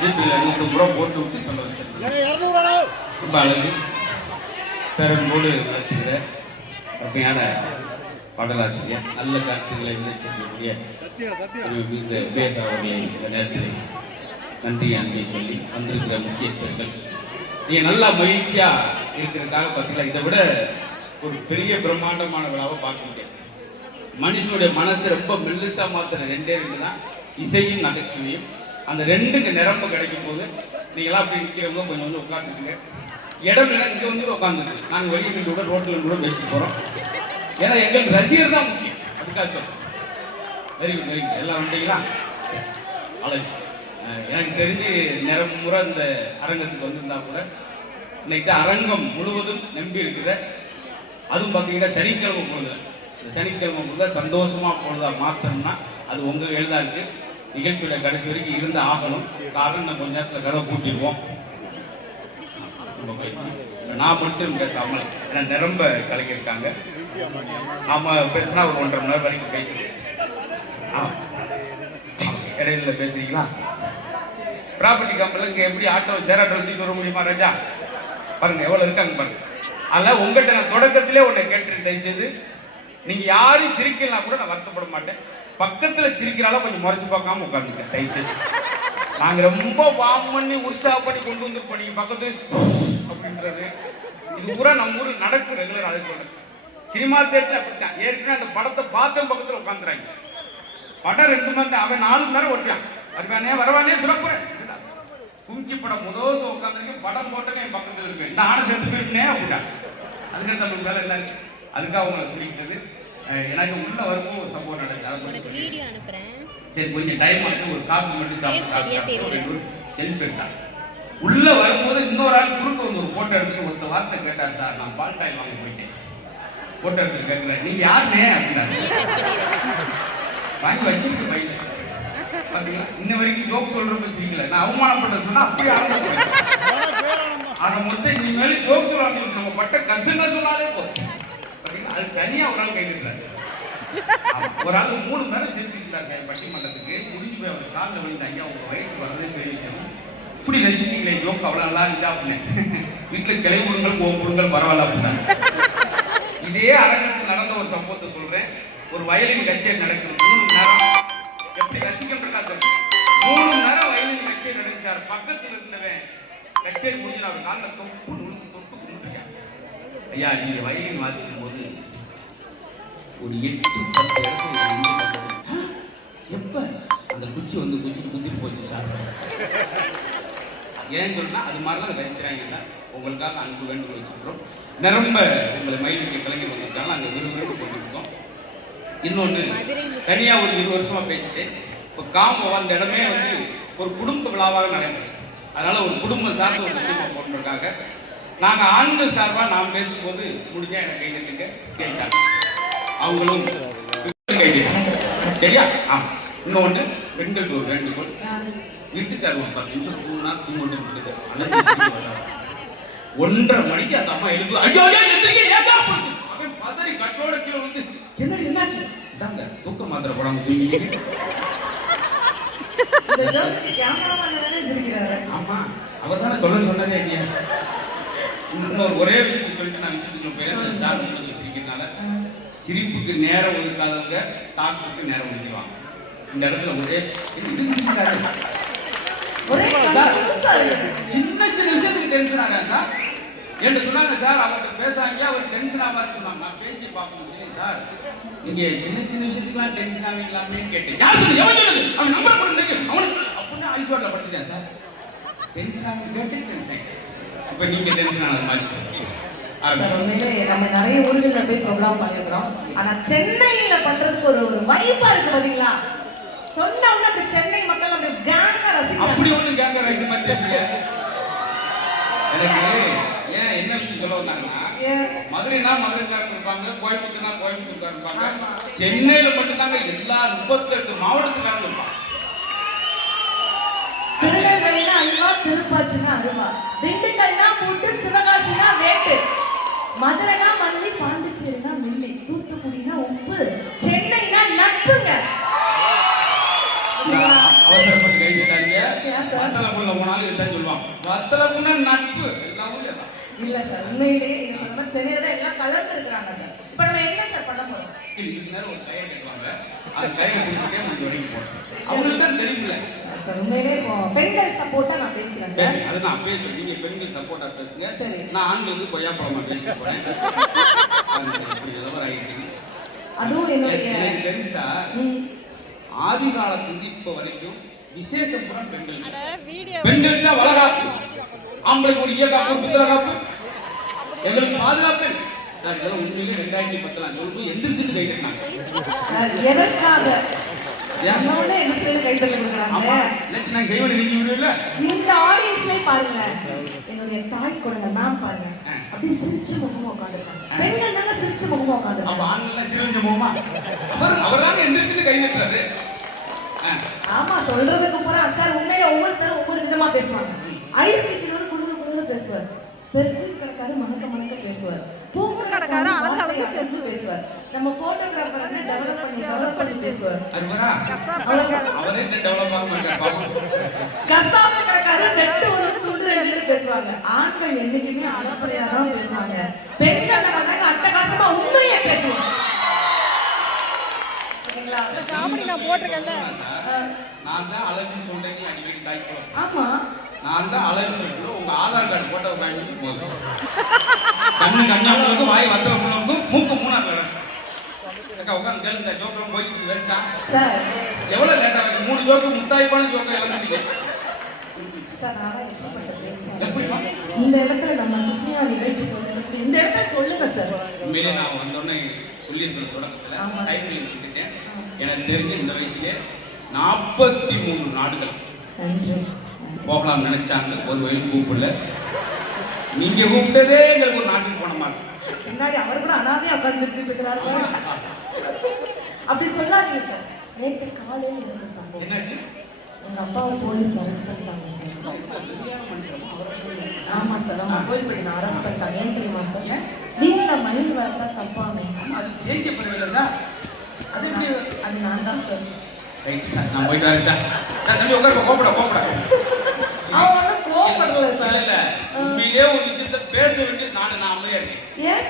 ஜிபியில் 150 ரூபா போட்டு விட்டு சொல்ல வச்சிருக்கேன். ரொம்ப அழகு பெரும்போடு நடத்துகிற அருமையான பாடலாசிரியர், நல்ல கருத்துக்களை விதைச்சிருக்கக்கூடிய இந்த விவேக அவர்களை இந்த நேரத்தில் நன்றி அன்பை சொல்லி வந்திருக்கிற முக்கியஸ்தர்கள், நீங்கள் நல்லா மகிழ்ச்சியாக இருக்கிறதுக்காக பார்த்தீங்களா, இதை விட ஒரு பெரிய பிரம்மாண்டமான விழாவை பார்க்க முடியாது. மனுஷனுடைய மனசு ரொம்ப மெல்லுசா மாத்திர ரெண்டே தான், இசையும் நகைச்சுவையும். அந்த ரெண்டுக்கு நிரம்ப கிடைக்கும் போது நீங்களாம் அப்படி நிற்கிறவங்க கொஞ்சம் வந்து உட்காந்துருக்குங்க. இடம் இல்லை, இங்கே வந்து உட்காந்துருக்கு. நாங்கள் வெளியே நின்று கூட ரோட்டில் கூட பேசிட்டு போகிறோம். ஏன்னா எங்களுக்கு ரசிகர் தான் முக்கியம். அதுக்காக சொல்கிறோம். Very good very good. எல்லாம் வந்தீங்களா? அழகு. எனக்கு தெரிஞ்சு நிறமுறை இந்த அரங்கத்துக்கு வந்திருந்தா கூட இன்னைக்கு அரங்கம் முழுவதும் நம்பி இருக்கிற, அதுவும் பார்த்தீங்கன்னா சனிக்கிழமை பொழுது, இந்த சனிக்கிழமை பொழுது சந்தோஷமா பொழுதா மாற்றணும்னா அது உங்கள் எழுதா இருக்கு. நிகழ்ச்சியோட கடைசி வரைக்கும் இருந்து ஆகணும். காரணம் நம்ம கொஞ்ச நேரத்தில் கதை கூட்டிடுவோம். ரொம்ப பயிற்சி நான் மட்டும் பேசாமல் ஏன்னா நிரம்ப கலக்கியிருக்காங்க. நாம பேசினா ஒரு 1.5 மணி நேரம் வரைக்கும் பேசுகிறேன். இடையில பேசுறீங்களா? ப்ராப்பர்ட்டி கம்பெனியில் இங்கே எப்படி ஆட்டோ சேராட்டோ தூக்கிட்டு வர முடியுமா ராஜா? பாருங்க எவ்வளோ இருக்காங்க பாருங்க. அதில் உங்கள்கிட்ட நான் தொடக்கத்திலே உன்னை கேட்டு தயவுசெய்து நீங்கள் யாரும் சிரிக்கலாம் கூட நான் வருத்தப்பட மாட்டேன். பக்கத்தில் சிரிக்கிறாலும் கொஞ்சம் முறைச்சு பார்க்காம உட்காந்துருக்கேன் தயவுசெய்து. நாங்கள் ரொம்ப வாம் பண்ணி உற்சாகம் பண்ணி கொண்டு வந்துருப்போம். நீங்கள் பக்கத்து அப்படின்றது இது பூரா நம்ம ஊரில் நடக்கும் ரெகுலர். அதை சொல்கிறேன். சினிமா தேட்டர் அப்படித்தான். ஏற்கனவே அந்த படத்தை பார்த்த பக்கத்தில் உட்காந்துறாங்க. படம் 2 மணி நேரம், அவன் 4 மணி நேரம் ஓட்டுறான். வருவானே வரவானே சொல்ல போறேன். கும்கி படம் முதோச உட்காந்துருக்கேன். படம் போட்டனே என் பக்கத்தில் இருக்கு. இந்த ஆணை சேர்த்து போயிருக்கே அப்படின்னா அதுக்கு நம்ம வேலை இல்லை. அதுக்காக உங்களை சொல்லிக்கிட்டது. எனக்கு உள்ள வரும்போது ஒரு சம்பவம் நடந்துச்சு. அதை பற்றி சொல்லி சரி கொஞ்சம் டைம் ஆகிட்டு ஒரு காப்பி மட்டும் சாப்பிட்டு ஒரு செல்ஃபி எடுத்தாங்க. உள்ள வரும்போது இன்னொரு ஆள் குறுக்க வந்து ஒரு போட்டோ எடுத்துட்டு ஒருத்த வார்த்தை கேட்டார். சார் நான் பால் டாய் வாங்க போயிட்டேன். போட்டோ எடுத்து கேட்கிறேன். நீங்க யாருனே அப்படின்னாரு. வாங்கி வச்சிருக்கு பையில. பாத்தீங்களா இன்ன வரைக்கும் ஜோக் சொல்றப்ப சிரிக்கல. நான் அவமானப்பட்டது சொன்னா அப்படியே ஆரம்பிச்சு அதை மொத்தம் நீ மேலே ஜோக் சொல்லலாம். நம்ம பட்ட கஷ்டங்கள் சொன்னாலே போதும். பாத்தீங்களா அது தனியா ஒரு ஆள் கைவிட்டாரு. ஒரு ஆள் 3 மணி நேரம் சிரிச்சுக்கிட்டார் சார் பட்டிமன்றத்துக்கு. முடிஞ்சு போய் அவர் காலில் விழுந்த ஐயா உங்க வயசு வர்றதே பெரிய விஷயம். இப்படி ரசிச்சிங்களே ஜோக் அவ்வளோ நல்லா இருந்துச்சா அப்படின்னு. வீட்டில் கிளை கொடுங்கள் கொடுங்கள் பரவாயில்ல அப்படின்னா. இதே அரங்கத்தில் நடந்த ஒரு சம்பவத்தை சொல்றேன். ஒரு வயலின் கச்சேரி நடக்குது. 3 மணி நேரம் எப்படி ரசிக்கின்றா சார். 3 மணி நேரம் வயலின் கச்சேரி நடந்துச்சார். பக்கத்தில் இருந்தவன் கச்சேரி முடிஞ்சு அவர் காலில் தொட்டு கும்பிட்டுருக்கேன். ஐயா நீங்க வயலின் வாசிக்கும் போது ஒரு 8-10 இடத்துல எப்ப அந்த குச்சி வந்து குத்திட்டு போச்சு சார். ஏன்னு சொன்னா அது மாதிரிலாம் ரசிச்சுறாங்க சார். உங்களுக்காக அன்பு வேண்டுகோள் வச்சுக்கிறோம். நிரம்ப உங்களை மயிலுக்கு கலைஞர் வந்திருக்காங்க. அங்கே விரும்பு கொண்டிருக்கோம். இன்னொன்று தனியாக ஒரு 20 வருஷமா பேசிட்டேன். இப்போ காம்போ அந்த இடமே வந்து ஒரு குடும்ப விழாவாக நடக்குது. அதனால ஒரு குடும்பம் சார்ந்த ஒரு விஷயமா போட்டிருக்காங்க. நாங்கள் ஆண்கள் சார்பாக நாம் பேசும்போது முடிஞ்சா எனக்கு கை தட்டுங்க கேட்டாங்க. அவங்களும் கைட்டாங்க. சரியா? ஆமாம். இன்னொன்று பெண்களுக்கு ஒரு வேண்டுகோள். வீட்டுக்கார் ஒரு 10 நிமிஷம் தூங்கினா தூங்கிட்டு விட்டுது. 1:30 மணிக்கு அந்த அம்மா எழுப்பு ஐயோ ஏதா போச்சு. அவன் பதறி கட்டோட கீழே வந்து என்னடி என்னாச்சு? இதாங்க தூக்க மாத்திரை போடாம தூங்கிட்டு. ஆமா அவர் தானே சொல்ல சொன்னதே இல்லையா. இன்னொரு ஒரே விஷயத்தை சொல்லிட்டு நான் விஷயத்துக்குள்ள போயிருந்தேன். சார் முன்னது சிரிக்கிறதுனால சிரிப்புக்கு நேரம் ஒதுக்காதவங்க டாக்டருக்கு நேரம் ஒதுக்கிடுவாங்க. இந்த இடத்துல ஒரே இதுக்கு சிரிக்காது. சின்ன சின்ன விஷயத்துக்கு டென்ஷன் ஆகா சார். என்கிட்ட சொன்னாங்க சார் அவர்கிட்ட பேசாங்க அவர் டென்ஷன் ஆகான்னு சொன்னாங்க. நான் பேசி பார்க்கணும். சரி சார் நீங்க சின்ன சின்ன விஷயத்துக்குலாம் டென்ஷன் ஆவீங்களாமே கேட்டேன். யார் சொல்லு எவன் சொல்லுது அவன் நம்பர் கொடுங்க அவனுக்கு அப்படின்னு ஐஸ்வார்டில் படுத்துட்டேன் சார். டென்ஷன் ஆகி கேட்டு டென்ஷன் ஆகிட்டேன். இப்போ நீங்க டென்ஷன் ஆனது மாதிரி சார். உண்மையிலே நம்ம நிறைய ஊர்களில் போய் ப்ரோக்ராம் பண்ணியிருக்கிறோம். ஆனா சென்னையில பண்றதுக்கு ஒரு வைப்பா இருக்கு பாத்தீங்களா. சொன்னவங்க அப்படி சென்னை மக்கள் அப்படி கேங்கா ரசிக்கிறாங்க. அப்படி ஒண்ணு கேங்கா ரசிக்க மாதிரி தெரியல எனக்கு. ஏன் என்ன விஷயம் சொல்ல வந்தாங்கன்னா மதுரைனா மதுரைக்காரங்க இருப்பாங்க, கோயம்புத்தூர்னா கோயம்புத்தூர்காரங்க இருப்பாங்க. சென்னையில மட்டும்தாங்க எல்லா 38 மாவட்டத்துக்காரங்க இருப்பாங்க. திருநெல்வேலினா அல்வா, திருப்பாச்சினா அருவா, திண்டுக்கல்னா பூட்டு, சிவகாசினா வேட்டு, மதுரைனா மல்லி, பாண்டிச்சேரினா மில்லி, தூத்துக்குடினா உப்பு, சென்னைனா நட்புங்க. அவசரப்பட்டு கைதிட்டாங்க. ஏன் சார்? வத்தலை புள்ள போனாலும் இதுதான் சொல்லுவாங்க. வத்தலை புண்ண நட்பு எல்லா ஊர்லயும் தான். இல்ல சார், உண்மையிலேயே நீங்க சொன்ன மாதிரி சென்னையில தான் எல்லாம் கலந்து இருக்கிறாங்க சார். இப்ப நம்ம என்ன சார் பண்ண போறோம்? இதுக்கு நேரம் ஒரு கயிறு கட்டுவாங்க. அது கயிறு பிடிச்சிட்டே நம்ம வரைக்கும் போட்டோம். அவங்களுக்கு தான் தெரியுமில்ல. சார் உண்மையிலே இப்போ பெண்கள் சப்போர்ட்டா நான் பேசுறேன் சார். பேசுங்க. அது நான் பேசுவேன். நீங்க பெண்கள் சப்போர்ட்டா பேசுங்க. சரி. நான் ஆண்களுக்கு கொய்யாப்பழமா பேசிட்டு போறேன். அதுவும் என்னுடைய எனக்கு தெரிஞ்சு சார், ஆதி காலத்திலிருந்து இப்ப வரைக்கும் விசேஷம் கூட பெண்கள். பெண்களுக்கு தான் வளகாப்பு. ஆம்பளைக்கு ஒரு இயக்காப்பு, ஒரு புத்தக காப்பு. எங்களுக்கு பாதுகாப்பு சார். இதெல்லாம் உண்மையிலே 2010 நான் சொல்லும்போது எந்திரிச்சுட்டு கை தட்டினாங்க. எதற்காக என்னோட எந்திரிச்சு கை தள்ளி கொடுக்குறாங்க? நான் செய்வேன். இந்த ஆடியன்ஸ்லயே பாருங்க, என்னுடைய தாய் குழந்தை மேம் பாருங்க, அப்படியே சிரிச்சு முகமா உட்காந்துருக்காங்க. பெண்கள் தாங்க சிரிச்சு முகமா அப்ப உட்காந்துருக்காங்க. ஆண்கள் சிரிஞ்ச முகமா அவர் தாங்க எந்திரிச்சுட்டு கை தட்டுறாரு. ஆமா, சொல்றதுக்கு பூரா சார் உண்மையில ஒவ்வொருத்தரும் ஒவ்வொரு விதமா பேசுவாங்க. ஐஸ் விக்கிறவர் குளிர பேசுவார், பெர்ஃபியூம் கடைக்காரர் மணக்க பேசுவார், பூக்கு கடைக்காரர் அழகு பேசுவார், நம்ம போட்டோகிராஃபர் டெவலப் பண்ணி பேசுவார், அவரே டெவலப் ஆக மாட்டார். கசாப்பு கடைக்காரர் வெட்டு ஒண்ணு துண்டு ரெண்டு பேசுவாங்க. ஆண்கள் என்னைக்குமே அலப்பறையா தான் பேசுவாங்க. பெண்கள் நம்ம தாங்க அட்டகாசமா உண்மையே பேசுவோம். நான் தான் அழகுன்னு சொல்றேன். அடிக்கடி தாய்க்குள்ள ஆமா, நான் தான் அழகுன்னு உங்க ஆதார் கார்டு போட்டோ வாங்கி போதும். கண்ணு கண்ணாமலுக்கு வாய் வத்தவங்களுக்கும் மூக்கு மூணாவது அக்கா உட்காந்து கேளுங்க. ஜோக்கெல்லாம் போய்கிட்டு பேசிட்டான் சார். எவ்வளவு லேட்டா இருக்கு? 3 ஜோக்கு முத்தாய்ப்பான ஜோக்கை இழந்துட்டீங்க. சார் நானா எப்படிப்பட்ட பேச்சு? எப்படிமா இந்த இடத்துல நம்ம சிஸ்மியா நிகழ்ச்சிக்கு வந்து இந்த இடத்துல சொல்லுங்க சார். உண்மையிலே நான் வந்தோடனே சொல்லியிருக்கேன் தொடக்கத்தில் டைட்டில் விட்டுட்டேன். எனக்கு தெரிஞ்சு இந்த வயசுலே 43 நாடுகள் போகலாம் நினைச்சாங்க. ஒரு வயலும் கூப்பிடல. நீங்க கூப்பிட்டதே எங்களுக்கு ஒரு நாட்டுக்கு போன மாதிரி. முன்னாடி அவர் கூட அனாதையா உட்கார்ந்து சிரிச்சிட்டு இருக்கிறாரு. அப்படி சொல்லாதீங்க சார். நேற்று காலையில் இருந்த சம்பவம் என்னாச்சு? எங்க அப்பாவை போலீஸ் அரெஸ்ட் பண்ணிட்டாங்க சார். ஆமா சார், அவங்க கோயில்படி நான் அரெஸ்ட் பண்ணிட்டாங்க. ஏன் தெரியுமா சார்? வீட்டுல மயில் வளர்த்தா தப்பாமே. அது தேசிய பறவை சார். அது நான் தான் சார். ரைட் சார், நான் போயிட்டு வரேன் சார். சார் தம்பி உட்காருப்பா, கோபப்பட அவன் ஒன்றும் கோவப்படல சார். இல்ல உண்மையிலே ஒரு விஷயத்த பேச வேண்டியது நான் அமைதியா இருக்கேன். ஏன்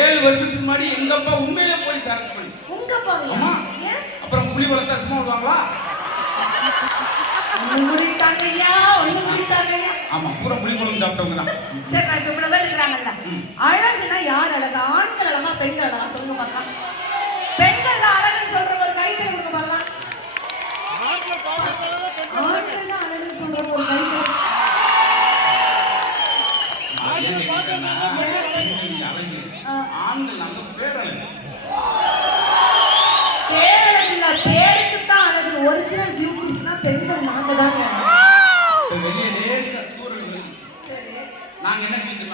7 வருஷத்துக்கு முன்னாடி எங்க அப்பா உண்மையிலே போலீஸ் அரெஸ்ட் பண்ணிச்சு. உங்க அப்பாவையா? ஏன்? அப்புறம் புலி வளர்த்தா சும்மா விடுவாங்களா? ஆமா, பூரா புலி குழம்பு சாப்பிட்டவங்க தான். சரி, நான் இப்ப இவ்வளவு பேர் இருக்கிறாங்கல்ல, அழகுனா யார் அழகு? ஆண்கள் அழகா பெண்கள் அழகா? சொல்லுங்க பார்க்கலாம். பெண்கள் அழகுன்னு சொல்ற ஒரு கைத்தறி கொடுங்க பார்க்கலாம். ஆண்கள் அழகுன்னு சொல்ற ஒரு கைத்தறி. ஆண்கள் நாங்க பேரழகு. பேரழகு இல்ல, பேருக்கு தான் அழகு. ஒரிஜினல் பியூட்டிஸ்னா பெண்கள் நாங்க தாங்க. வெளியே லேசா தூரல் விழுந்துச்சு. நாங்க என்ன செஞ்சோம்?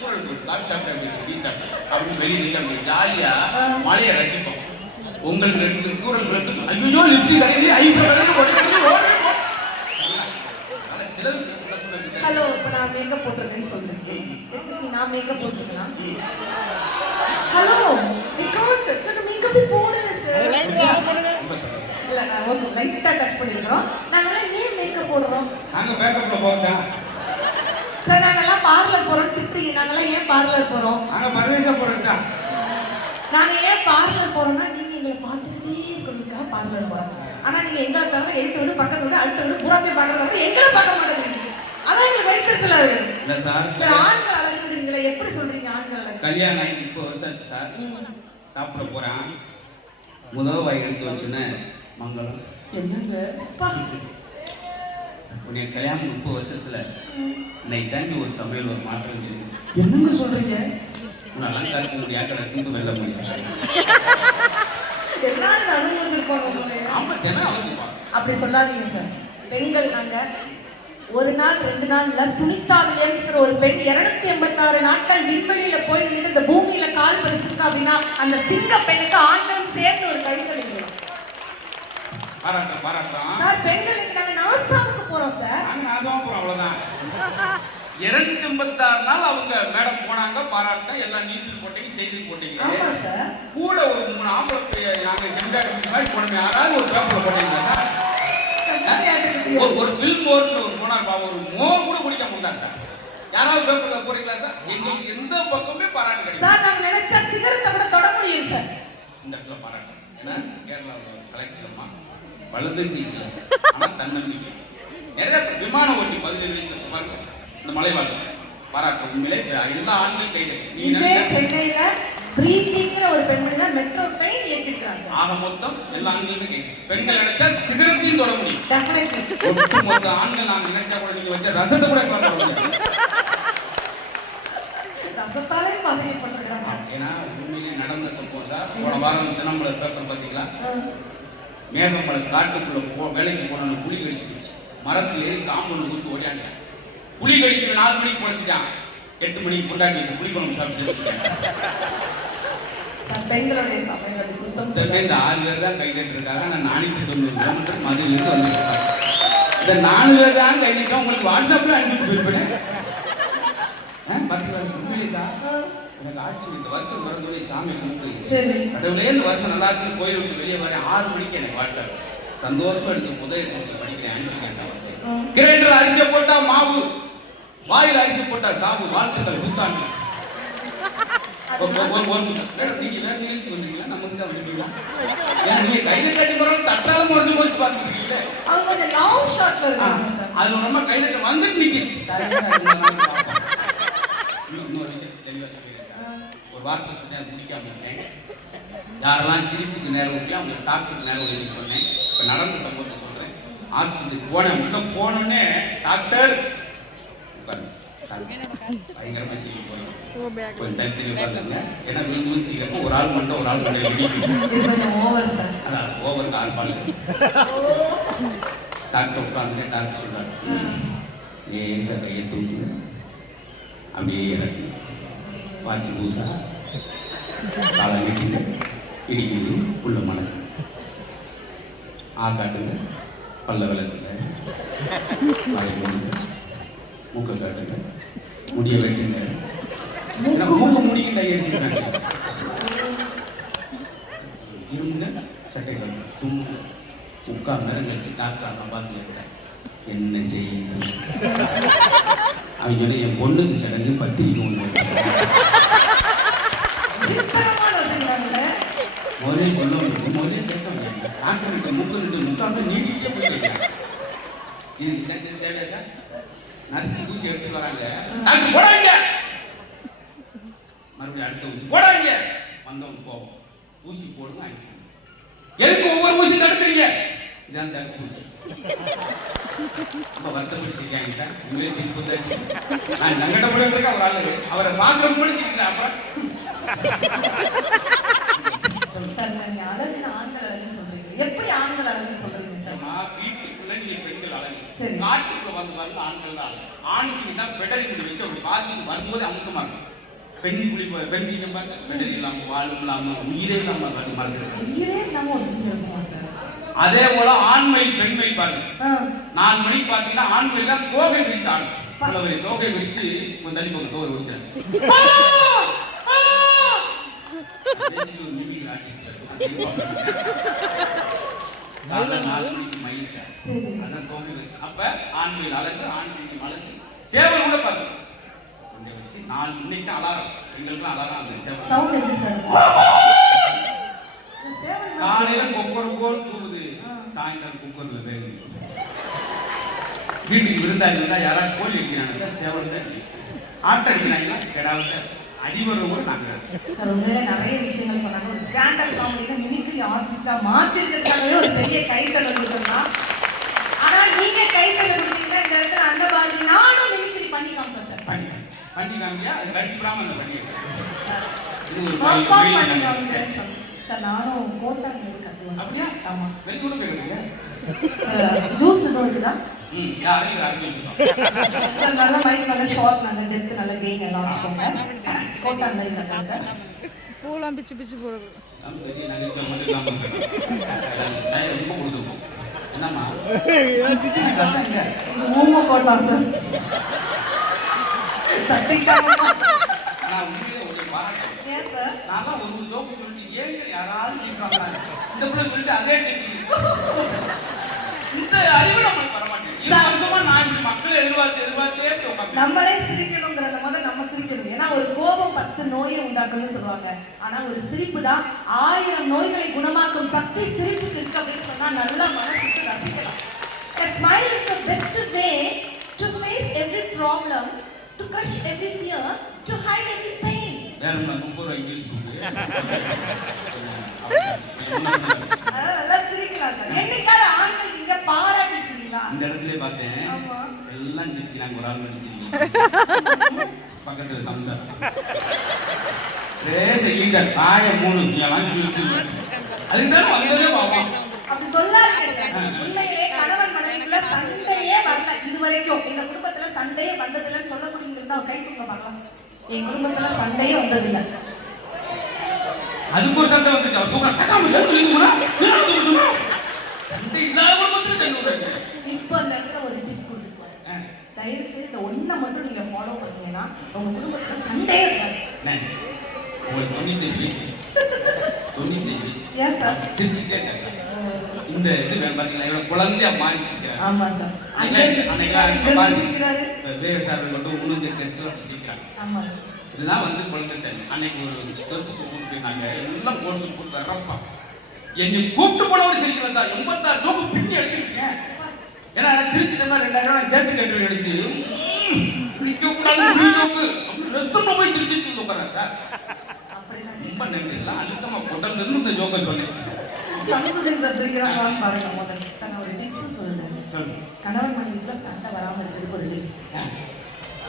தூரல் ஒரு காஃபி சாப்பிட்டா டீ சாப்பிட்டா அப்படின்னு வெளியே நின்று ஜாலியா மழையை ரசிப்போம். உங்களுக்கு 2 தூரல் விழுந்து ஐயோ லிப்ஸ்டிக் அடிக்கடி சில ஹலோ, இப்போ நான் மேக்கப் போட்டிருக்கேன்னு சொல்றேன். எஸ்கியூஸ் மீ, நான் மேக்கப் போட்டிருக்கேன். ஹலோ, நிக்காட் சார், மேக்கப் போடுங்க சார். இல்ல, நான் ஒரு லைட்டா டச் பண்ணிருக்கோம். நாங்கலாம் ஏன் மேக்கப் போடுறோம்? நாங்க மேக்கப்ல போறதா சார்? நாங்கலாம் பார்லர் போறோம் திட்டுறீங்க. நாங்கலாம் ஏன் பார்லர் போறோம்? நாங்க பர்வேஷா போறதா. நாங்க ஏன் பார்லர் போறோம்னா நீங்க எங்களை பார்த்துட்டே இருக்கணும்க்கா பார்லர் போறோம். ஆனா நீங்க எங்களை தவிர எய்த்து விட பக்கத்து விட அடுத்த விட புறத்தை பாக்குறத விட எங்களை பார்க்க மாட்டேங்கிறீங்க. அதான் எங்களுக்கு வைத்தறிச்சலா இருக்கு. இல்ல சார், ஆண்கள் அழகுங்கிறீங்களா? எப்படி சொல்றீங்க ஆண்கள் அழகு? கல்யாணம் ஆகி 30 வருஷம் ஆச்சு சார். சாப்பிட போறேன். முதல் வாய் எடுத்து வச்சுன்னு மங்களம் என்னங்க உன்னை கல்யாணம் 30 வருஷத்துல இன்னைக்கு தாண்டி ஒரு சமையல் ஒரு மாற்றம் சொல்லி என்னங்க சொல்றீங்க? உன்னெல்லாம் கற்க முடியாது, கிடக்கு வெல்ல முடியாது. எல்லாரும் அனுபவிச்சிருப்பாங்க. ஆமா, தினம் அப்படி சொல்லாதீங்க சார். பெண்கள் நாங்க ஒரு நாள் 2 நாள்ல சுனிதா வில்லியம்ஸ்ங்கிற ஒரு பெண் 286 நாட்கள் விண்வெளியில போய் நின்று இந்த பூமியில கால் பதிச்சிருக்கா அப்படின்னா அந்த சிங்க பெண்ணுக்கு ஆண்களும் சேர்த்து ஒரு கைத்தறி விடணும். பாராட்டுறோம் சார். பெண்கள் நாங்க நாசாவுக்கு போறோம் சார். நாங்க நாசாவா போறோம், அவ்வளவுதான். 286 நாள் அவங்க மேடம் போனாங்க, பாராட்ட எல்லாம் நியூஸ்ல போட்டீங்க, செய்தியில் போட்டீங்க. ஆமா சார். கூட ஒரு 3 ஆம்பளை நாங்க ஜெண்டாடி மாதிரி போனோம். யாராவது ஒரு பேப்பர்ல போட்டீங்களா சார்? வில் மோர்னு ஒரு போனார் பாவம், ஒரு மோர் கூட குடிக்க மாட்டார் சார். யாராவது பேப்பர்ல போறீங்களா சார்? எங்களுக்கு எந்த பக்கமே பாராட்டு கிடையாது சார். நாங்க நினைச்சா சிகரத்தை கூட தொட முடியும் சார். இந்த இடத்துல பாராட்டு. ஏன்னா கேரளாவில் கலெக்டர்மா வலது நீக்கல சார், ஆனா தன்னம்பிக்கை. நிறைய விமான ஓட்டி 17 வயசுல பாருங்க இந்த மலைவாழ் பாராட்டு. உண்மையிலே எல்லா ஆண்களும் கை தட்டி. இதே சென்னையில பிரீத்திங்கிற ஒரு பெண்மணி தான் மெட்ரோ ட்ரெயின் ஏத்திக்கிறாங்க. ஆக மொத்தம் எல்லா ஆண்களுமே கை தட்டி. பெண்கள் நினைச்சா சிகரத்தையும் தொட முடியும். டெஃபினெட்லி. ஒட்டு மொத்த ஆண்கள் நாங்க நினைச்சா கூட நீங்க வச்ச ரசத்தை கூட தொட முடியும். ரசத்தாலே மாதிரி பண்றாங்க. ஏன்னா உண்மையிலே நடந்த சம்பவம் சார். போன வாரம் தினமலர் பேப்பர் பாத்தீங்களா? மேகமலை காட்டுக்குள்ள வேலைக்கு போன புலி கடிச்சு போச்சு. மரத்துல ஏறி காம்பவுண்ட் குச்சி ஓடியாண்டான். புலி கடிச்சு 4 மணிக்கு பொழைச்சிட்டான். 8 மணிக்கு கொண்டாடி வச்ச புலி குழம்பு சாப்பிட்டு பெண்களுடைய சமையல் அப்படி குத்தம் சார். இந்த 6 பேர் தான் கைதட்டு இருக்காங்க. நான் 490 கிலோமீட்டர் மதுரையிலிருந்து வந்துருக்கேன். இந்த 4 பேர் தான் கைதட்டா உங்களுக்கு வாட்ஸ்அப்ல அனுப்பிட்டு போயிருப்பேன். பாத்தீங்களா உண்மையிலே சார் எனக்கு ஆட்சி இந்த வருஷம் பிறந்தோடனே சாமி கும்பிட்டு கடவுளே இந்த வருஷம் நல்லா இருக்குன்னு கோயில் விட்டு வெளியே வரேன். 6 மணிக்கு எனக்கு வாட்ஸ்அப் சந்தோஷமா எடுத்து முதல் சமஸ்தம் படிக்கிறேன். அனுப்பிக்கிறேன் சார். கிரைண்டர் அரிசியை போட்டா மாவு, வாயில் அரிசி போட்டா சாவு, வாழ்த்துக்கள் புத்தாண்டு. நீங்க வேற நிகழ்ச்சி வந்தீங்களா? நம்ம வந்து வந்துட்டீங்களா? நீங்க கைது கட்டி போறோம் தட்டால முடிஞ்சு போச்சு பாத்துக்கிட்டீங்க. அவங்க கொஞ்சம் லாங் ஷாட்ல இருக்காங்க சார். அது ரொம்ப கைதட்ட வந்துட்டு நிக்குது. இன்னொரு விஷயம் தெளிவா சொல்லிடுறேன் சார். ஒரு வார்த்தை சொன்னேன், அது முடிக்காம இருக்கேன். யாரெல்லாம் சிரிப்புக்கு நேரம் வைக்கல அவங்க டாக்டருக்கு நேரம் வைக்கணும்னு சொன்னேன். இப்போ நடந்த சம்பவத்தை சொல்றேன். ஆஸ்பத்திரிக்கு போனேன். உள்ள போனோடனே டாக்டர் பயங்கரமா சிரிக்க போறேன். கொஞ்சம் தடுத்து உட்காந்துங்க. ஏன்னா விழுந்து சீக்கிரம் ஒரு ஆள் மட்டும் ஒரு ஆள் மட்டும் ஓவர் சார். அதான் ஓவருக்கு ஆள் பாருங்க. டாக்டர் உட்காந்துட்டு டாக்டர் சொல்றாரு, ஏசா கையை தூக்குங்க, அப்படியே இறக்கு, வாட்சி பூசா காலை வெட்டிங்க, இடிக்குது உள்ள மலை காட்டுங்க, பல்ல விளக்குங்க, வாய் மூடுங்க, மூக்கை காட்டுங்க, முடிய வெட்டுங்க. மூக்க முடிக்க கை அடிச்சுக்கிட்டாங்க. இருங்க, சட்டை கட்டு, தும்புங்க. 3/4 நேரம் கழிச்சு டாக்டர் அம்மா பார்த்து கேட்குறேன், என்ன செய்யுது? அவங்க என் பொண்ணுக்கு சடங்கு பத்திரிக்கை ஒன்று முதலே சொல்ல முதலே கேட்க டாக்டர் மூக்கு 3/4 நீட்டிகிட்டே போயிட்டு இதுக்கு தேவையா சார்? நர்ஸ் ஊசி எடுத்து வராங்க, டாக்டர் போடாதீங்க, மறுபடியும் அடுத்த ஊசி போடாதீங்க, வந்தவங்க போவோம், ஊசி போடுங்க. எதுக்கு ஒவ்வொரு ஊசி தடுக்கிறீங்க? இதான் தடுப்பூசி. ரொம்ப வருத்தப்பட்டு செய்யாங்க சார். உங்களே சிரிப்பு தான். நான் நங்கட்ட முடியும் அவர் ஆளு அவரை பார்க்க கூட இருக்கிறேன். அப்புறம் சார் நீங்க அழகு ஆண்கள் அழகுன்னு சொல்றீங்க. எப்படி ஆண்கள் அழகுன்னு சொல்றீங்க சார்? வீட்டுக்குள்ள நீங்க பெண்கள் அழகு, சரி. காட்டுக்குள்ள வந்து பாருங்க ஆண்கள் தான் அழகு. ஆண் சிங்கி தான் பெடல் வச்சு ஒரு பார்த்துக்கு வரும்போது அம்சமா இருக்கும். பெண் குளி பெண் சிங்கம் பாருங்க, பெடல் இல்லாம வாழும் இல்லாம உயிரே இல்லாம மறந்துருக்கு. உயிரே இல்லாம ஒரு சிங்கம் இருக்குமா சார்? அதே போல ஆண்மை பெண்மை பாருங்க. 4 மணிக்கு பாத்தீங்கன்னா ஆண்மை தான் தோகை விரிச்சு ஆடும். புலவரை தோகை விரிச்சு கொஞ்சம் தள்ளி போங்க, தோகை விரிச்சாரு. ஒரு மிமிக் ஆர்டிஸ்ட் காலைல 4 மணிக்கு மயில் சார். அதான் தோகை விரிச்சு. அப்ப ஆண்மை அழகு, ஆண் சிங்கம் அழகு. சேவல் கூட பாருங்க கொஞ்சம் வச்சு 4 மணிக்கு அலாரம், பெண்களுக்கு அலாரம். அந்த சேவல் சவுண்ட் எப்படி சார்? காலையில கொக்கோடு கூவுது, சாயந்தரம் குக்கர்ல பேசுது. வீட்டுக்கு விருந்தாளி வந்தா யாராவது கோழி அடிக்கிறாங்க சார், சேவல் தான் ஆட்டை அடிக்கிறாங்களா, கிடாவுல அடிவர கூட நாங்க சார். உண்மையில நிறைய விஷயங்கள் சொன்னாங்க. ஒரு ஸ்டாண்டப் காமெடியில மிமிக்ரி ஆர்டிஸ்டா மாத்திருக்கிறதுக்காகவே ஒரு பெரிய கைத்தட்டல் கொடுத்துருந்தோம். ஆனா நீங்க கைத்தட்டல் கொடுத்தீங்கன்னா இந்த இடத்துல அன்னபாரதி நானும் மிமிக்ரி பண்ணி காமிப்பேன் சார். பண்ணி காமியா, அது கடிச்சுடாம அந்த பண்ணி சார். நானும் கோட்டாங்க கத்துவேன். அப்படியா? ஆமா. வெளியூட போயிருக்கீங்க சார். ஜூஸ் எதுவும் இருக்குதா? யாரையும் அரைச்சு வச்சுருக்கோம் சார். நல்ல மைக், நல்ல ஷார்ட், நல்ல டெப்த், நல்ல கெயின் எல்லாம் வச்சுக்கோங்க. கோட்டாங்க மாதிரி கத்துவேன் சார். பூலாம் பிச்சு பிச்சு போடுறது பெரிய நகைச்சுவை மாதிரி ரொம்ப கொடுத்துருக்கோம். என்னம்மா சத்தம் இல்லை? ஊம கோட்டா சார். தட்டிக்காக உண்மையிலே ஒரு பாராட்டு. ஏன் சார்? நான்லாம் ஒரு ஜோக்கு சொல்லிட்டு ஏங்க யாராவது சீக்கிரம் இந்த பிள்ளை சொல்லிட்டு அதே செஞ்சு இந்த அறிவு நம்மளுக்கு வர மாட்டேங்குது. மக்கள் எதிர்பார்த்தே உட்காந்து நம்மளே சிரிக்கணுங்கிறத முதல்ல நம்ம சிரிக்கணும். ஏன்னா ஒரு கோபம் 10 நோயை உண்டாக்கும்னு சொல்லுவாங்க. ஆனா ஒரு சிரிப்பு தான் 1000 நோய்களை குணமாக்கும் சக்தி சிரிப்புக்கு இருக்கு அப்படின்னு சொன்னா நல்லா மனசுக்கு ரசிக்கலாம். A smile is the best way to face every problem, to crush every fear, to hide every pain. வேற 30 ரூபாய் இங்கிலீஷ் புக்கு நல்லா சிரிக்கலாம் சார். என்னைக்காவது ஆண்கள் நீங்க பாராட்டிருக்கீங்களா? இந்த இடத்துல பார்த்தேன் எல்லாம் சிரிக்கிறாங்க, ஒரு ஆள் நடிச்சிருக்கீங்க பக்கத்துல சம்சாரம் பேச லீடர் ஆய 3 எல்லாம் சிரிச்சு அதுக்குதான் வந்ததே பாவம். அப்படி சொல்லாதீங்க. உண்மையிலே கணவன் மனைவிக்குள்ள சண்டையே வரல இது வரைக்கும். எங்க குடும்பத்துல சண்டையே வந்ததில்லைன்னு சொல்லக்கூடியவங்க இருந்தா கை தூங்க பார்க்கலாம். என் குடும்பத்துல சண்டையே வந்ததில்லை. அதுக்கு ஒரு சண்டை வந்துச்சு. சண்டை இல்லாத குடும்பத்துல சண்டை. இப்போ அந்த இடத்துல ஒரு டிப்ஸ் கொடுத்துருக்கேன். தயவு செய்து இந்த ஒன்றை மட்டும் நீங்க ஃபாலோ பண்ணீங்கன்னா உங்க குடும்பத்துல சண்டையே இருக்காது. உங்களுக்கு 95 வயசு 95 வயசு ஏன் சார் சிரிச்சுட்டே இருக்கா சார்? இந்த இது பார்த்தீங்களா இவ்வளோ குழந்தையா மாறிச்சிருக்காரு. ஆமா சார். வேக சார் மட்டும் 3 டெஸ்ட்ல சிரிக்கிறாங்க. ஆமா சார். இதெல்லாம் வந்து குழந்தைட்டேன். அன்னைக்கு ஒரு கருப்புக்கு கூப்பிட்டு போயிருந்தாங்க. எல்லாம் கோட்ஸ் போட்டு வர்றப்பா என்னை கூப்பிட்டு போனவர் சிரிக்கிறேன் சார். 86 ஜோக்கு பின்னி எடுத்துருக்கீங்க. ஏன்னா நான் சிரிச்சிட்டேன்னா 2000 நான் சேர்த்து கட்டு அடிச்சு சிரிக்கக்கூடாது ஜோக்கு ரெஸ்ட்ரூம்ல போய் சிரிச்சிட்டு உட்காரேன் சார். ரொம்ப நன்றி. எல்லாம் அழுத்தமா கொண்டு இந்த ஜோக்கை சொன்னேன். சமசுதன் சார் சிரிக்கிறாங்களான்னு பாருங்க. முதல்ல சார் நான் ஒரு டிப்ஸ் சொல்லுறேன். கணவன் மனைவிக்குள்ள சண்டை வராமல் இருக்கிறதுக்கு ஒரு டிப்ஸ்.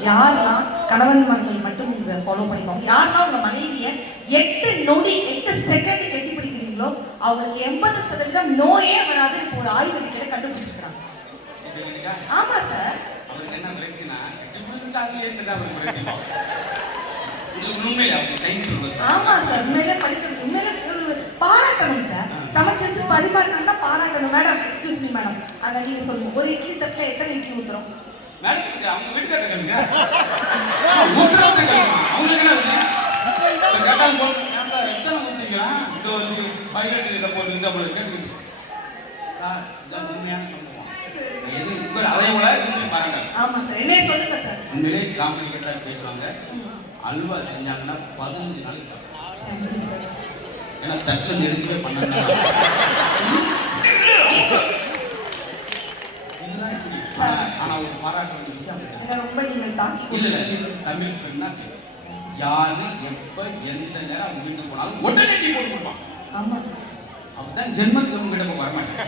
யாரெல்லாம் கணவன்மார்கள் மட்டும் இதை ஃபாலோ பண்ணிக்கோங்க. யாரெல்லாம் உங்க மனைவியை 8 நொடி 8 செகண்ட் கட்டி பிடிக்கிறீங்களோ அவங்களுக்கு 80% நோயே வராது. இப்போ ஒரு ஆய்வறிக்கையில கண்டுபிடிச்சிருக்காங்க. ஆமா சார். அவருக்கு என்ன பிரச்சனை? ஆமா சார். உண்மையிலே படிக்கிறது உண்மையிலே ஒரு பாராட்டணும் சார். சமைச்சு வச்சு பரிமாறணும்னா பாராட்டணும். மேடம் எக்ஸ்கியூஸ் மீ மேடம், அதை நீங்க சொல்லுங்க. ஒரு இட்லி தட்டுல எத்தனை இட்லி ஊத்துறோம்? மேடத்துக்கு அவங்க வீட்டுக்காரங்க கேளுங்க. ஊத்துறவங்க கேளுங்க. அவங்களுக்கு என்ன இருக்கு? கேட்டாங்க போடுங்க. எத்தனை ஊத்துறீங்களா? இந்த வந்து பைலட் இதை போட்டு இந்த போல கேட்டுக்கிட்டு சார் இதான் உண்மையான சம்பவம். எது உங்கள் அதையோட திரும்பி பாருங்க. ஆமா சார். என்னைய சொல்லுங்க சார். உண்மையிலே காம்ப்ளிகேட்டா பேசுவாங்க. அல்வா செஞ்சாங்கன்னா 15 நாளைக்கு சாப்பிடுவாங்க. Thank you sir. ஏன்னா தட்டில் எடுக்கவே பண்ணா ஆனா ஒரு பாராட்டுற விஷயம் ரொம்ப நீங்க தாக்கி இல்ல தமிழ் பெண்ணா யாரு எப்ப எந்த நேரம் அவங்க வீட்டுக்கு போனாலும் உடனே டீ போட்டு கொடுப்பான். ஆமா சார். அப்பதான் ஜென்மத்துக்கு அவங்க கிட்ட போக வரமாட்டேன்.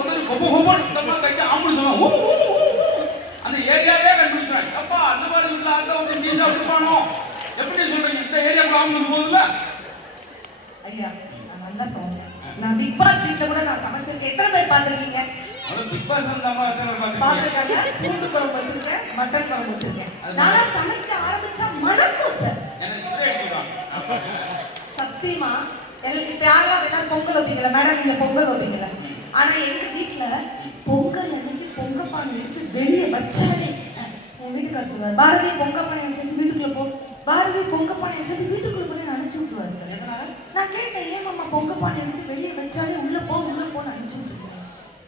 உடனே கொப்ப கொப்ப ஆம்பளை சொல்லுவாங்க. அந்த ஏரியாவே கண்டுபிடிச்சாங்க. அப்பா அந்த மாதிரி வீட்டுல அந்த வந்து நீசா இருப்பானோ எப்படி சொல்றீங்க? இந்த ஏரியாவுக்கு ஆம்பளை போகுதுல ஐயா நான் நல்லா சொல்றேன். நான் பிக் பாஸ் வீட்ல கூட நான் சமைச்சிருக்கேன். எத்தனை பேர் பார்த்திருக்கீங்க? பிக் பாஸ் வந்தாமா எத்தனை பேர் பார்த்திருக்காங்க? பூண்டு குழம்பு வச்சிருக்கேன், மட்டன் குழம்பு வச்சிருக்கேன். நல்லா சமைக்க ஆரம்பிச்சா மணக்கும் சார். என்ன ஸ்ப்ரே அடிச்சுடுவாங்க. சத்தியமா இப்ப யாரெல்லாம் எல்லாரும் பொங்கல் வைப்பீங்களா? மேடம் நீங்க பொங்கல் வைப்பீங்களா? ஆனா எங்க வீட்டுல பொங்கல் அன்னைக்கு பொங்கப்பானை எடுத்து வெளியே வச்சாலே என் வீட்டுக்காரர் சொல்லுவார், பாரதி பொங்கப்பானை வச்சாச்சு வீட்டுக்குள்ள போ, பாரதி பொங்கப்பானை வச்சாச்சு வீட்டுக்குள்ள போய் அனுப்பிச்சு விட்டுருவாரு சார். எதனால நான் கேட்டேன், ஏன் மாமா பொங்கப்பானை எடுத்து வெளியே வச்சாலே உள்ள போன்னு அனுப்பிச்சு விட்டுருக்கேன்.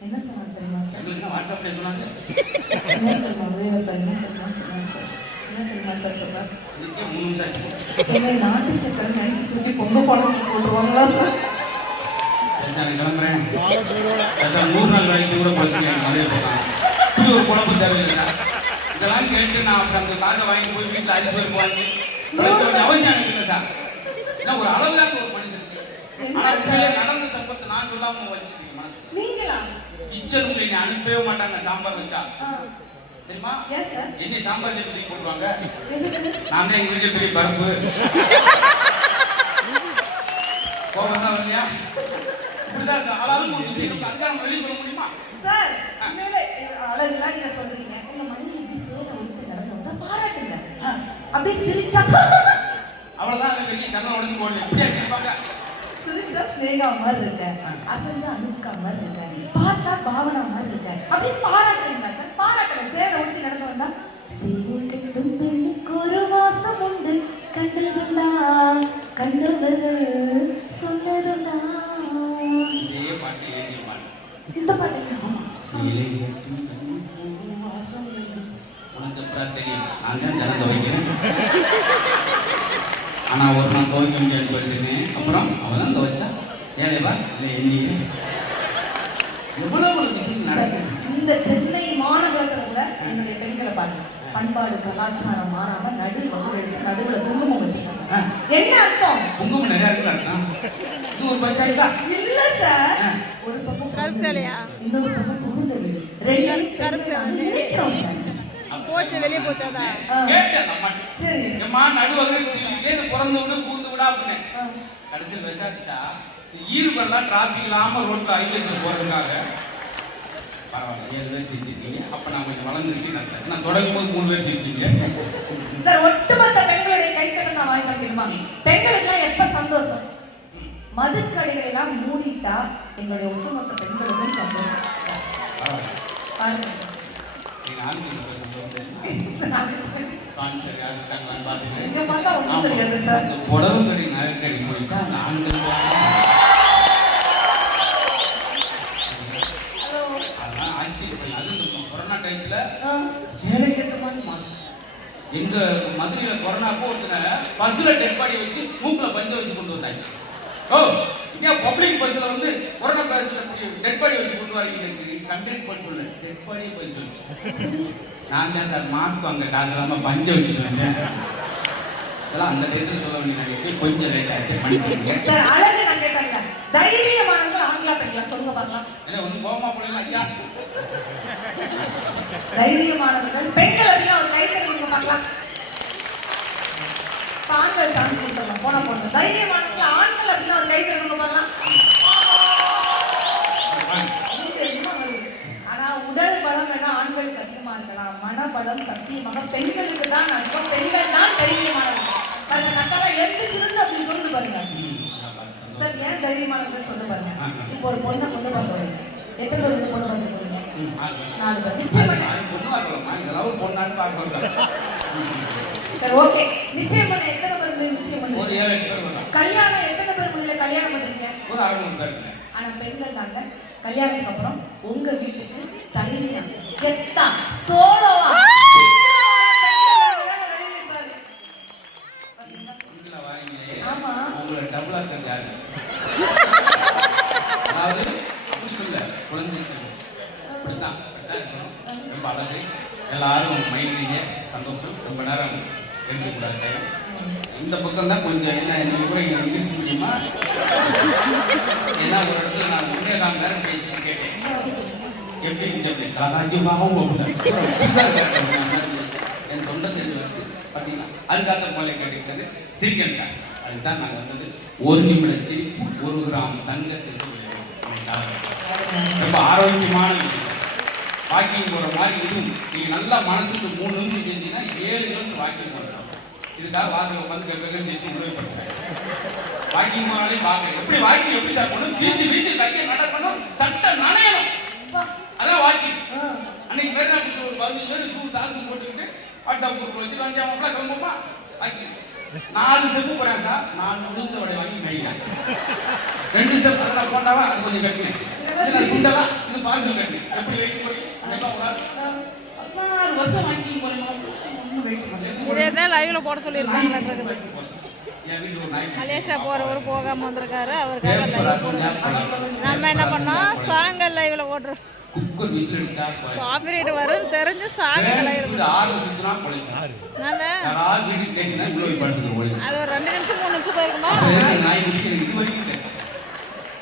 என்ன சொன்னாங்க தெரியுமா சார்? வாட்ஸ்அப்ல சொன்னாங்க. என்ன சொல்லுவாங்க சார்? என்ன தெரியுமா சொன்னாங்க சார்? என்ன தெரியுமா சார் சொன்னார்? இதுக்கே 3 நிமிஷம் ஆச்சு. என்னை நாட்டு சக்கரை நினைச்சு தூக்கி பொங்கப்பானை போட்டுருவாங்களா சார்? சார் கிளம்புறேன் சார். 100 நாள் வரைக்கும் கூட படிச்சுக்கேன். நிறைய போகலாம். இப்படி ஒரு குழப்பம் தேவையில்லை சார். இதெல்லாம் கேட்டு நான் அப்புறம் அந்த காசை வாங்கிட்டு போய் வீட்டில் அரிசி பருப்பு வாங்கி அவசியம் எனக்கு இல்லை சார். ஏன்னா ஒரு அளவு தான் ஒரு மனுஷனுக்கு. ஆனால் உண்மையிலே நடந்த சம்பவத்தை நான் சொல்லாம வச்சுக்கிட்டீங்க மனசு. நீங்களா? கிச்சனுக்கு என்னை அனுப்பவே மாட்டாங்க சாம்பார் வச்சா. தெரியுமா? என்ன சாம்பார் செட்டு போட்டுருவாங்க. நான் தான் எங்க வீட்டில் பெரிய பருப்பு கோபம் தான் வரலையா? இப்படிதான் சார். அழகு ஒரு விஷயம் இருக்கு. அதுக்காக நம்ம வெளியே சொல்ல முடியுமா சார்? அழகுலாம் நீங்க சொல்றீங்க. உங்க மனைவி இப்படி சேர ஒழுத்து நடந்தவங்க பாராட்டுங்க. அப்படியே சிரிச்சா அவ்வளவுதான். வெளியே சன்னம் உடச்சு போடல. இப்படியா சிரிப்பாங்க? சிரிச்சா ஸ்னேகா மாதிரி இருக்க, அசஞ்சா அனுஷ்கா மாதிரி இருக்க, பார்த்தா பாவனா மாதிரி இருக்க, அப்படியே பாராட்டுறீங்களா சார்? பாராட்டுங்க. சேர ஒழுத்து நடந்து வந்தா சேரை கட்டும் பெண்ணுக்கு ஒரு வாசம் உண்டு, கண்டதுண்டா கண்டவர்கள் சொன்னதுண்டா. இதே பாட்டு ஏற்றிருப்பாங்க. இந்த பாட்டு சீலை கட்டும் கண்ணு ஒரு வாசம் உண்டு. உனக்கு அப்புறம் தெரியும், நான் தான் தினம் துவைக்கிறேன். ஆனால் ஒரு நாள் துவைக்க முடியாதுன்னு சொல்லிட்டுனேன். அப்புறம் அவன் தான் துவைச்சா சேலைவா இல்லை எண்ணியே எவ்வளவு விஷயம் நடக்குது. இந்த சென்னை மாநகரத்துல கூட என்னுடைய பெண்களை பாருங்க, பண்பாடு கலாச்சாரம் மாறாம நடுவுல குங்குமம் வச்சிருக்காங்க. என்ன அர்த்தம்? குங்குமம் நிறைய இருக்குல்ல அர்த்தம். இது ஒரு பஞ்சாயத்தா இல்ல சார், ஒரு பக்கம் கருப்புலையா இன்னொரு பக்கம் புகுந்த வீடு, ரெண்டையும் இணைக்கிறோம் சார். போச்சு, வெளியே போச்சாதா? கேட்டேன் அம்மாட்ட. சரி அம்மா நடுவகத்தில் பிறந்து விட பூந்து விடா அப்படின்னு கடைசியில் விசாரிச்சா ஈடுபடலாம் டிராபிக் இல்லாமல் ரோட்டில் ஹைவேஸில் போகிறதுக்காக பரவாயில்ல 7 பேர் சிரிச்சிருக்கீங்க. அப்போ நான் கொஞ்சம் வளர்ந்துருக்கேன்னு அர்த்தம். நான் தொடங்கும் போது 3 பேர் சிரிச்சிங்க. சார், ஒட்டுமொத்த பெண்களுடைய கைத்தட்ட நான் வாங்கி காட்டிடுமா? பெண்களுக்குலாம் எப்ப சந்தோஷம்? மதுக்கடைகள் எல்லாம் மூடிட்டா எங்களுடைய ஒட்டுமொத்த பெண்களுக்கும் சந்தோஷம். பாருங்க சார், நீங்கள் ஆண்களுக்கு ஸ்பான்சர் யார் இருக்காங்களான்னு பார்த்துக்கேன். இங்க பார்த்தா ஒன்றும் தெரியாது சார். புடவை கடை நகைக்கடை மூடிட்டா அந்த ஆண்கள் அதெல்லாம் ஆச்சரியப்படும். அது இந்த கொரோனா டைத்தில் சேலைக்கேற்ற மாதிரி மாஸ்க். எங்க மதுரையில் கொரோனாப்போ ஒருத்தனை பஸ்ஸில் டெட் பாடி வச்சு மூக்கில் பஞ்சை வச்சு கொண்டு வந்தாங்க. ஓ ஏன் பப்ளிக் பஸ்ஸில் வந்து கொரோனா பேஷண்ட் டெட் பாடி வச்சு கொண்டு வரீங்க? கண்டெக்ட் பண்ண சொல்ல டெட் பாடியே பஞ்சு வச்சு. நான் தான் சார் மாஸ்க் வாங்க காசு இல்லாமல் பஞ்சை வச்சுட்டு வந்தேன். இதெல்லாம் அந்த டயத்தில் சொல்ல வேண்டிய நினைச்சு கொஞ்சம் லேட் ஆகிட்டு பண்ணிச்சிருக்கேன் சார். அழகு நான் கேட்டாங்க, தைரியமானவங்க ஆண்களா பெண்களா சொல்லுங்க பார்க்கலாம். என்ன ஒன்றும் கோமா போடல ஐயா. தைரியமானவர்கள் பெண்கள் அப்படின்னா ஒரு கைத்தறி கொடுங்க பார்க்கலாம். ஆண்கள் சான்ஸ் கொடுத்துடலாம், போனா போடணும். தைரியமானவங்க ஆண்கள் அப்படின்னா ஒரு கைத்தறி கொடுங்க பார்க்கலாம். ஆனா உடல் பலம் வேணா ஆண்களுக்கு அதிகமா இருக்கலாம், மனபலம் சத்தியமாக பெண்களுக்கு தான் அதிகம். பெண்கள் தான் தைரியமானவர்கள். பாருங்க, நக்கால எந்திரிச்சிருந்து அப்படி சொல்லுது பாருங்க சார். ஏன் தைரியமானவர்கள் சொல்ல பாருங்க. இப்போ ஒரு பொண்ணை கொண்டு பார்க்க வரீங்க, எத்தனை பேர் வந்து பொண்ணு பார்க்க போறீங்க? 4 பேர். நிச்சயம் சார், ஓகே. நிச்சயம் பண்ண எத்தனை பேர் முடியல? நிச்சயம் பண்ண கல்யாணம் எத்தனை பேர் முடியல? கல்யாணம் பண்றீங்க ஒரு 6 பேர். ஆனா பெண்கள் தாங்க கல்யாணத்துக்கு அப்புறம் உங்க வீட்டுக்கு தனியா கெத்தா சோலோவா ஆமா உங்களை டபுளா இருக்கிறது யாரு? அதாவது அப்படி சொல்ல குழந்தை சொல்லும் அப்படித்தான் இருக்கணும். ரொம்ப அழகு. எல்லாரும் மைண்டிங்க சந்தோஷம். ரொம்ப நேரம் எடுக்கக்கூடாது டைம். இந்த பக்கம் தான் கொஞ்சம் என்ன நீங்கள் கூட இங்கே இங்கிலீஷ் முடியுமா? ஏன்னா ஒரு இடத்துல நான் 1.25 நேரம் பேசிட்டு கேட்டேன், எப்படின்னு சொல்லி தாராஜிமாகவும் என் தொண்டை தெரிஞ்சு வந்து பார்த்தீங்கன்னா அதுக்காக போல கேட்டுக்கிட்டது சிரிக்கன் சார். அதுதான் நாங்கள் வந்தது. 1 நிமிட சிரிப்பு 1 கிராம் தங்கத்திற்கு ரொம்ப ஆரோக்கியமான விஷயம். வாக்கிங் போகிற மாதிரி இதுவும் நீங்கள் நல்லா மனசுக்கு 3 நிமிஷம் செஞ்சீங்கன்னா 7 கிலோமீட்டர் வாக்கிங் போகிற சார். இதுக்காக வாசல் உட்காந்து கேட்க உதவிப்படுறேன். வாக்கிங் போனாலே பார்க்க எப்படி வாக்கிங் எப்படி சார் பண்ணணும்? வீசி வீசி கையை நடக்கணும், சட்டை நனையணும். அதான் வாக்கிங். அன்னைக்கு மேற்காட்டுக்கு ஒரு 15 பேர் ஷூ சாக்ஸ் போட்டுக்கிட்டு வாட்ஸ்அப் குரூப் வச்சு வண்டியாமப்பா கிளம்பப்பா வாக்கிங். 4 ஸ்டெப்பு போறேன் சார். 4 உளுந்த வடை வாங்கி மைங்க 2 ஸ்டெப் அதெல்லாம் போட்டாவா அது கொஞ்சம் கட்டினேன். இதில் சுண்டவா இது பார்சல் கட்டினேன். எப்படி வெயிட் போய் அதெல்லாம் ஒரு 16 வருஷம் வாக்கிங் போறேன். ஒன்றும் வெயிட் பண்ணேன். இதே லைவ்ல போட சொல்லியிருக்காங்க. மலேசியா போறவர் போகாம வந்திருக்காரு. அவருக்காக லைவ் போடுறோம். நம்ம என்ன பண்ணோம், சாங்கல் லைவ்ல போடுறோம். குக்கர் விசில் அடிச்சா காப்பிரைட் வரும் தெரிஞ்சு சாங்கல் லைவ். இது 6 சுத்துனா கொலைக்காரு. நான் வீட்டுக்கு கேட்டீங்கன்னா இவ்வளவு படுத்துக்கிறோம் ஒளி. அது ஒரு 2 நிமிஷம் 3 நிமிஷம் போயிருக்குமா? நாய் குட்டி எனக்கு இது வரைக்கும் தெரியும்.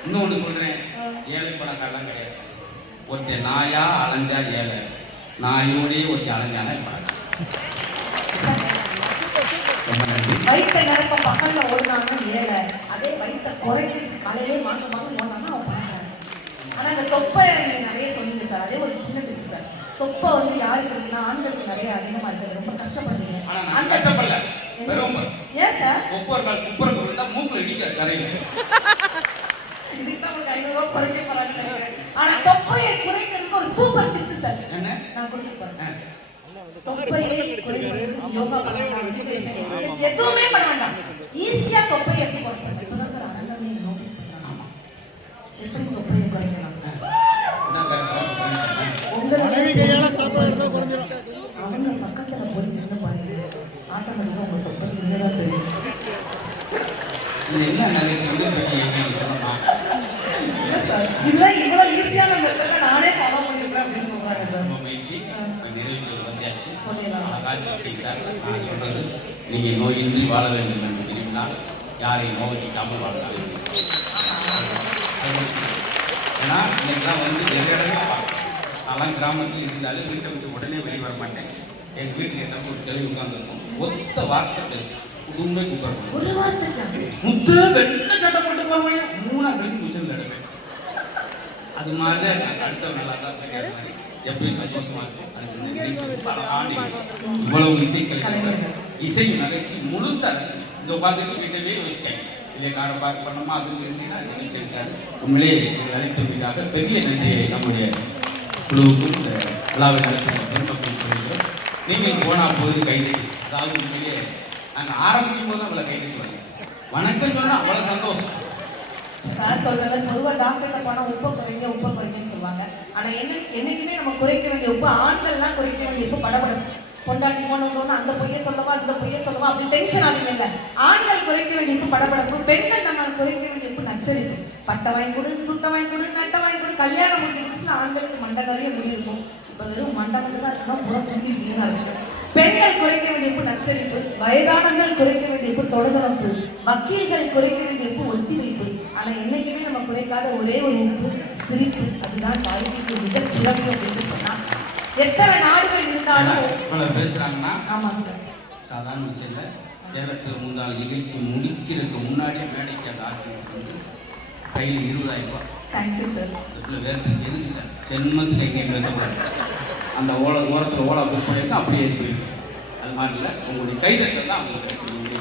இன்னொன்று சொல்றேன், ஏழை பணக்காரெல்லாம் கிடையாது சார். ஒருத்தர் நாயா அலைஞ்சா ஏழை, நாயோடய ஒருத்தர் அலைஞ்சானா பணக்காரன். வயிற்ற நிரப்ப பக்கத்துல ஓடுனான்னா ஏழை, அதே வயிற்ற குறைக்கிறதுக்கு காலையிலே வாங்க ஓடனான்னா அவன் பணக்காரன். ஆனா இந்த தொப்பை நீங்க நிறைய சொன்னீங்க சார், அதே ஒரு சின்ன டிப்ஸ் சார். தொப்பை வந்து யாருக்கு இருக்குன்னா ஆண்களுக்கு நிறைய அதிகமா இருக்குது, ரொம்ப கஷ்டப்படுறீங்க. அந்த கஷ்டப்படல ஏன் சார்? குப்பர்கள் இருந்தா மூக்குல இடிக்கிற கரையில இதுக்கு தான் உங்களுக்கு 500 ரூபாய் குறைக்க போறாங்கன்னு நினைக்கிறேன். ஆனா தொப்பையை குறைக்கிறதுக்கு ஒரு சூப்பர் டிப்ஸ் சார் நான் கொடுத்துருப்பேன். தொப்பையை குறைப்பதற்கு யோகா பண்ண வேண்டாம், மெடிடேஷன், எக்ஸசைஸ் எதுவுமே பண்ண வேண்டாம். ஈஸியா தொப்பையை எப்படி குறைச்சாங்க? இப்பதான் சார் அரங்கமே நோட்டீஸ் பண்றாங்க. எப்படி தொப்பையை குறைக்கலாம்? அவங்க பக்கத்துல போய் நின்று பாருங்க, ஆட்டோமேட்டிக்கா உங்க தொப்பை சின்னதா தெரியும். இது என்ன நிகழ்ச்சி வந்து நீங்க சொல்லலாம். இதெல்லாம் இவ்வளவு ஈஸியான மெத்தட நானே ஃபாலோ பண்ணிருக்கேன் அப்படின்னு சொல்றாங்க சார். ரொம்ப முயற்சி நிறைவு வந்தாச்சு. சொல்லிடலாம் சார். ஆகாஷ் சார், நான் சொல்றது நீங்க நோயின்றி வாழ வேண்டும் என்று விரும்பினால் யாரையும் நோய்க்காமல் வாழலாம். ஏன்னா இன்னைக்கெல்லாம் வந்து நிறைய நான்லாம் கிராமத்தில் இருந்தாலும் வீட்டை விட்டு உடனே வெளியே வர மாட்டேன். எங்கள் வீட்டுக்கு என்ன ஒரு கிளவி உட்காந்துருக்கும், ஒத்த வார்த்தை பேசு குடும்பமே கூப்பிடணும். ஒரு வார்த்தை முத்து வெள்ள சட்டை போட்டு போவேன் 3 கழிக்கு முச்சல் நடப்பேன். அது மாதிரி தான் எனக்கு அடுத்த நல்லா தான் மாதிரி எப்பயும் சந்தோஷமா இருக்கும். இவ்வளவு இசைக்கலைஞர்கள் இசை நகைச்சி முழுசு அரசு இந்த பார்த்துட்டு வீட்டவே யோசிக்காங்க. இல்லையே காரை பார்க் பண்ணோமா அது நிகழ்ச்சி இருக்காது. உண்மையிலே அழைத்தமைக்காக பெரிய நன்றியை நம்முடைய குழுவுக்கும் இந்த விழாவை நடத்துகிற பெருமக்கள் சொல்கிறோம். நீங்கள் போனால் போது கைதட்டி, அதாவது உண்மையிலே நாங்கள் ஆரம்பிக்கும் போது அவளை கைதட்டி வரல, வணக்கம் சொன்னால் அவ்வளோ சந்தோஷம். சார் சொல்றது பொதுவாக டாக்டர்கிட்ட போனால் உப்பை குறைங்கன்னு சொல்லுவாங்க. ஆனால் என்னைக்குமே நம்ம குறைக்க வேண்டிய உப்பு, ஆண்கள்லாம் குறைக்க வேண்டிய உப்பு படபடப்பு. பொண்டாட்டி போன வந்தோன்னா அந்த பொய்யை சொல்லவா இந்த பொய்யை சொல்லவா அப்படின்னு டென்ஷன் ஆகுங்க. இல்லை, ஆண்கள் குறைக்க வேண்டிய உப்பு படபடப்பு, பெண்கள் நம்ம குறைக்க வேண்டிய உப்பு நச்சரிப்பு. பட்டை வாங்கி கொடு, துட்டை வாங்கி கொடு, நட்டை வாங்கி கொடு. கல்யாணம் முடிஞ்ச புதுசுல ஆண்களுக்கு மண்டை நிறைய முடி இருக்கும். இப்போ வெறும் மண்டை மட்டும் தான் இருக்கணும், புறம் புரிஞ்சு வீணா இருக்கு. பெண்கள் குறைக்க வேண்டிய உப்பு நச்சரிப்பு, வயதானங்கள் குறைக்க வேண்டிய உப்பு தொடுதளப்பு, வக்கீல்கள் குறைக்க வேண்டிய உப்பு ஒத்தி வைப்பு. ஆனா என்னைக்குமே நம்ம குறைக்காத ஒரே ஒரு உப்பு சிரிப்பு. அதுதான் வாழ்க்கைக்கு மிகச் சிறப்பு அப்படின்னு சொன்னா எத்தனை நாடுகள் இருந்தாலும் பேசுறாங்கன்னா ஆமா சார், சாதாரண விஷயம் இல்லை. சேலத்தில் முந்தாள் நிகழ்ச்சி முடிக்கிறதுக்கு முன்னாடியே மேடைக்கு அந்த ஆர்டிஸ்ட் வந்து கையில் 20,000 ரூபாய். Thank you sir. இதில் வேறு எதுக்கு சார் சென்மத்துக்கு எங்கேயும் பேசக்கூடாது. அந்த ஓரத்தில் ஓலா புக் பண்ணிட்டு அப்படியே போயிருக்கு. அது மாதிரி இல்லை, உங்களுடைய கைதட்டல் தான் அவங்களுக்கு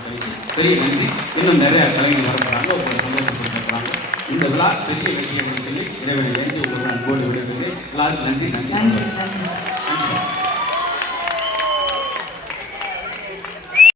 கிடைச்சி பெரிய நன்றி. இன்னும் நிறைய கலைஞர் வரப்படுறாங்க, உங்களுக்கு சந்தோஷப்படுத்துறாங்க. இந்த விழா பெரிய வெற்றி என்று சொல்லி இடைவெளி வேண்டி உங்களுக்கு கோடி விடைபெறுகிறேன். எல்லாருக்கும் நன்றி. நன்றி.